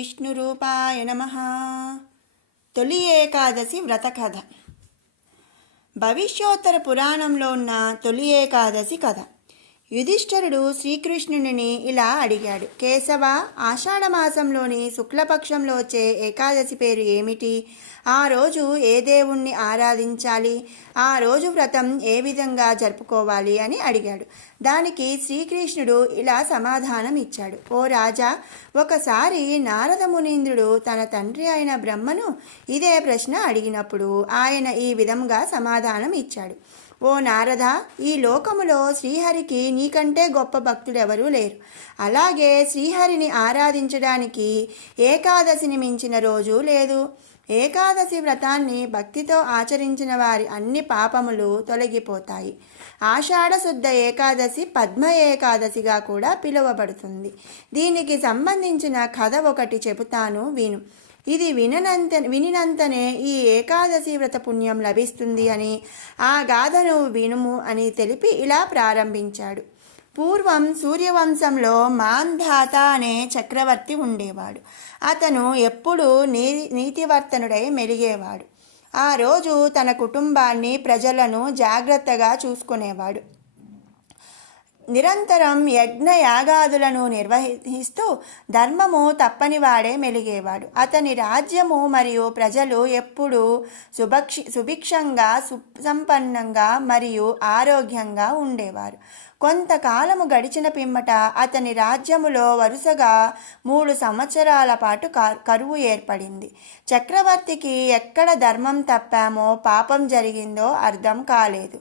విష్ణురూపాయ నమ. తొలి ఏకాదశి వ్రత కథ. భవిష్యోత్తర పురాణంలో ఉన్న తొలి ఏకాదశి కథ. యుధిష్ఠరుడు శ్రీకృష్ణుని ఇలా అడిగాడు. కేశవ ఆషాఢమాసంలోని శుక్లపక్షంలో వచ్చే ఏకాదశి పేరు ఏమిటి? ఆ రోజు ఏ దేవుణ్ణి ఆరాధించాలి? ఆ రోజు వ్రతం ఏ విధంగా జరుపుకోవాలి అని అడిగాడు. దానికి శ్రీకృష్ణుడు ఇలా సమాధానం ఇచ్చాడు. ఓ రాజా ఒకసారి నారద మునీంద్రుడు తన తండ్రి అయిన బ్రహ్మను ఇదే ప్రశ్న అడిగినప్పుడు ఆయన ఈ విధంగా సమాధానం ఇచ్చాడు. ఓ నారద ఈ లోకములో శ్రీహరికి నీకంటే గొప్ప భక్తుడెవరూ లేరు. అలాగే శ్రీహరిని ఆరాధించడానికి ఏకాదశిని మించిన రోజు లేదు. ఏకాదశి వ్రతాన్ని భక్తితో ఆచరించిన వారి అన్ని పాపములు తొలగిపోతాయి. ఆషాఢ శుద్ధ ఏకాదశి పద్మ ఏకాదశిగా కూడా పిలువబడుతుంది. దీనికి సంబంధించిన కథ ఒకటి చెబుతాను విను. ఇది విననంత వినినంతనే ఈ ఏకాదశి వ్రత పుణ్యం లభిస్తుంది అని ఆ గాథను వినుము అని తెలిపి ఇలా ప్రారంభించాడు. పూర్వం సూర్యవంశంలో మాంధాత అనే చక్రవర్తి ఉండేవాడు. అతను ఎప్పుడూ నీ నీతివర్తనుడై మెలిగేవాడు. ఆ రోజు తన కుటుంబాన్ని ప్రజలను జాగ్రత్తగా చూసుకునేవాడు. నిరంతరం యజ్ఞయాగాదులను నిర్వహిస్తూ ధర్మము తప్పనివాడే మెలిగేవాడు. అతని రాజ్యము మరియు ప్రజలు ఎప్పుడూ సుభక్షి సుభిక్షంగా సుసంపన్నంగా మరియు ఆరోగ్యంగా ఉండేవారు. కొంతకాలము గడిచిన పిమ్మట అతని రాజ్యములో వరుసగా మూడు సంవత్సరాల పాటు కరువు ఏర్పడింది. చక్రవర్తికి ఎక్కడ ధర్మం తప్పామో పాపం జరిగిందో అర్థం కాలేదు.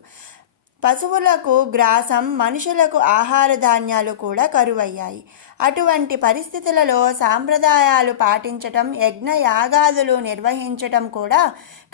పశువులకు గ్రాసం మనుషులకు ఆహార ధాన్యాలు కూడా కరువయ్యాయి. అటువంటి పరిస్థితులలో సాంప్రదాయాలు పాటించటం యజ్ఞ యాగాదులు నిర్వహించటం కూడా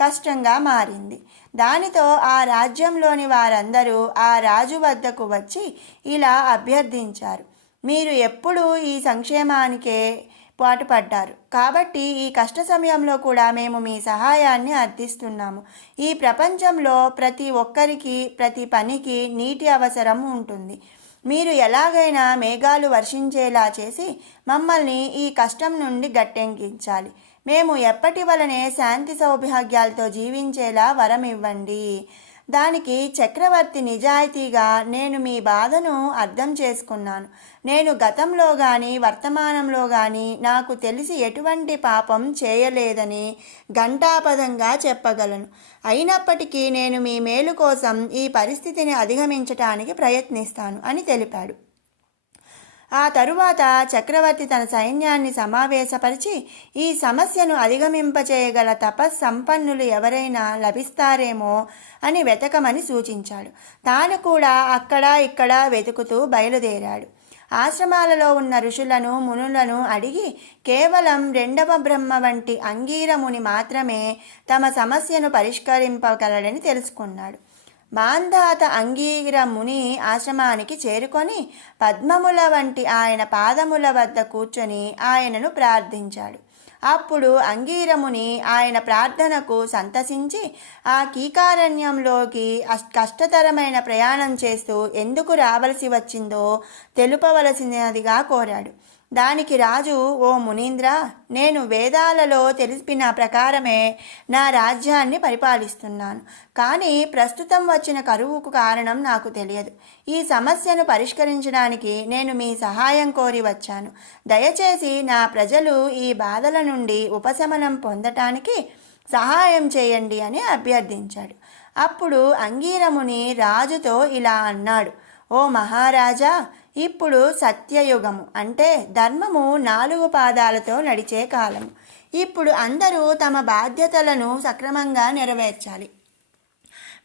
కష్టంగా మారింది. దానితో ఆ రాజ్యంలోని వారందరూ ఆ రాజు వద్దకు వచ్చి ఇలా అభ్యర్థించారు. మీరు ఎప్పుడూ ఈ సంక్షేమానికే పాటుపడ్డారు. కాబట్టి ఈ కష్ట సమయంలో కూడా మేము మీ సహాయాన్ని అర్థిస్తున్నాము. ఈ ప్రపంచంలో ప్రతి ఒక్కరికి ప్రతి పనికి నీటి అవసరం ఉంటుంది. మీరు ఎలాగైనా మేఘాలు వర్షించేలా చేసి మమ్మల్ని ఈ కష్టం నుండి గట్టెంకించాలి మేము ఎప్పటి వలనే శాంతి సౌభాగ్యాలతో జీవించేలా వరం ఇవ్వండి దానికి చక్రవర్తి నిజాయితీగా నేను మీ బాధను అర్థం చేసుకున్నాను. నేను గతంలో కానీ వర్తమానంలో కానీ నాకు తెలిసి ఎటువంటి పాపం చేయలేదని ఘంటాపదంగా చెప్పగలను. అయినప్పటికీ నేను మీ మేలు కోసం ఈ పరిస్థితిని అధిగమించటానికి ప్రయత్నిస్తాను అని తెలిపాడు. ఆ తరువాత చక్రవర్తి తన సైన్యాన్ని సమావేశపరిచి ఈ సమస్యను అధిగమింపచేయగల తపస్సంపన్నులు ఎవరైనా లభిస్తారేమో అని వెతకమని సూచించాడు. తాను కూడా అక్కడ ఇక్కడ వెతుకుతూ బయలుదేరాడు. ఆశ్రమాలలో ఉన్న ఋషులను మునులను అడిగి కేవలం రెండవ బ్రహ్మ వంటి అంగీరముని మాత్రమే తమ సమస్యను పరిష్కరింపగలడని తెలుసుకున్నాడు. మాంధాత అంగీర ముని ఆశ్రమానికి చేరుకొని పద్మముల వంటి ఆయన పాదముల వద్ద కూర్చొని ఆయనను ప్రార్థించాడు. అప్పుడు అంగీరముని ఆయన ప్రార్థనకు సంతసించి ఆ కీకారణ్యంలోకి కష్టతరమైన ప్రయాణం చేస్తూ ఎందుకు రావలసి వచ్చిందో తెలుపవలసినదిగా కోరాడు. దానికి రాజు ఓ మునీంద్ర నేను వేదాలలో తెలిపిన ప్రకారమే నా రాజ్యాన్ని పరిపాలిస్తున్నాను. కానీ ప్రస్తుతం వచ్చిన కరువుకు కారణం నాకు తెలియదు. ఈ సమస్యను పరిష్కరించడానికి నేను మీ సహాయం కోరి వచ్చాను. దయచేసి నా ప్రజలు ఈ బాధల నుండి ఉపశమనం పొందటానికి సహాయం చేయండి అని అభ్యర్థించాడు. అప్పుడు అంగీరముని రాజుతో ఇలా అన్నాడు ఓ మహారాజా ఇప్పుడు సత్యయుగము అంటే ధర్మము నాలుగు పాదాలతో నడిచే కాలము. ఇప్పుడు అందరూ తమ బాధ్యతలను సక్రమంగా నెరవేర్చాలి.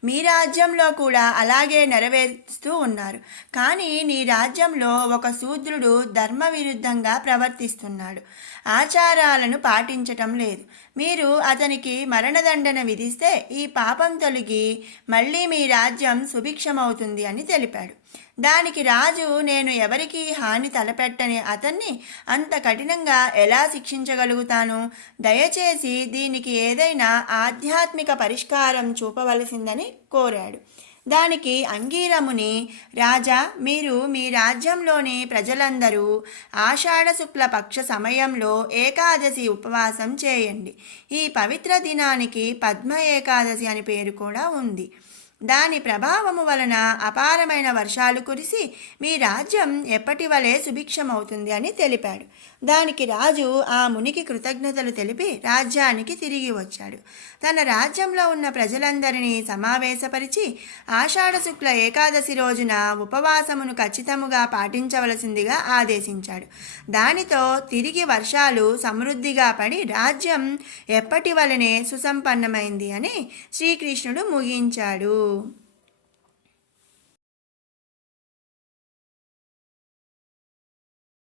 మీ రాజ్యంలో కూడా అలాగే నెరవేరుస్తూ ఉన్నారు. కానీ నీ రాజ్యంలో ఒక శూద్రుడు ధర్మ విరుద్ధంగా ప్రవర్తిస్తున్నాడు. ఆచారాలను పాటించటం లేదు. మీరు అతనికి మరణదండన విధిస్తే ఈ పాపం తొలగి మళ్ళీ మీ రాజ్యం సుభిక్షమవుతుంది అని తెలిపాడు. దానికి రాజు నేను ఎవరికి హాని తలపెట్టని అతన్ని అంత కఠినంగా ఎలా శిక్షించగలుగుతాను? దయచేసి దీనికి ఏదైనా ఆధ్యాత్మిక పరిష్కారం చూపవలసిందని కోరాడు. దానికి అంగీరముని రాజా మీరు మీ రాజ్యంలోని ప్రజలందరూ ఆషాఢ శుక్ల పక్ష సమయంలో ఏకాదశి ఉపవాసం చేయండి. ఈ పవిత్ర దినానికి పద్మ ఏకాదశి అని పేరు కూడా ఉంది. దాని ప్రభావము వలన అపారమైన వర్షాలు కురిసి మీ రాజ్యం ఎప్పటి వలె సుభిక్షమవుతుంది అని తెలిపాడు. దానికి రాజు ఆ మునికి కృతజ్ఞతలు తెలిపి రాజ్యానికి తిరిగి వచ్చాడు. తన రాజ్యంలో ఉన్న ప్రజలందరినీ సమావేశపరిచి ఆషాఢ శుక్ల ఏకాదశి రోజున ఉపవాసమును ఖచ్చితముగా పాటించవలసిందిగా ఆదేశించాడు. దానితో తిరిగి వర్షాలు సమృద్ధిగా పడి రాజ్యం ఎప్పటి వలనే సుసంపన్నమైంది అని శ్రీకృష్ణుడు ముగించాడు. muito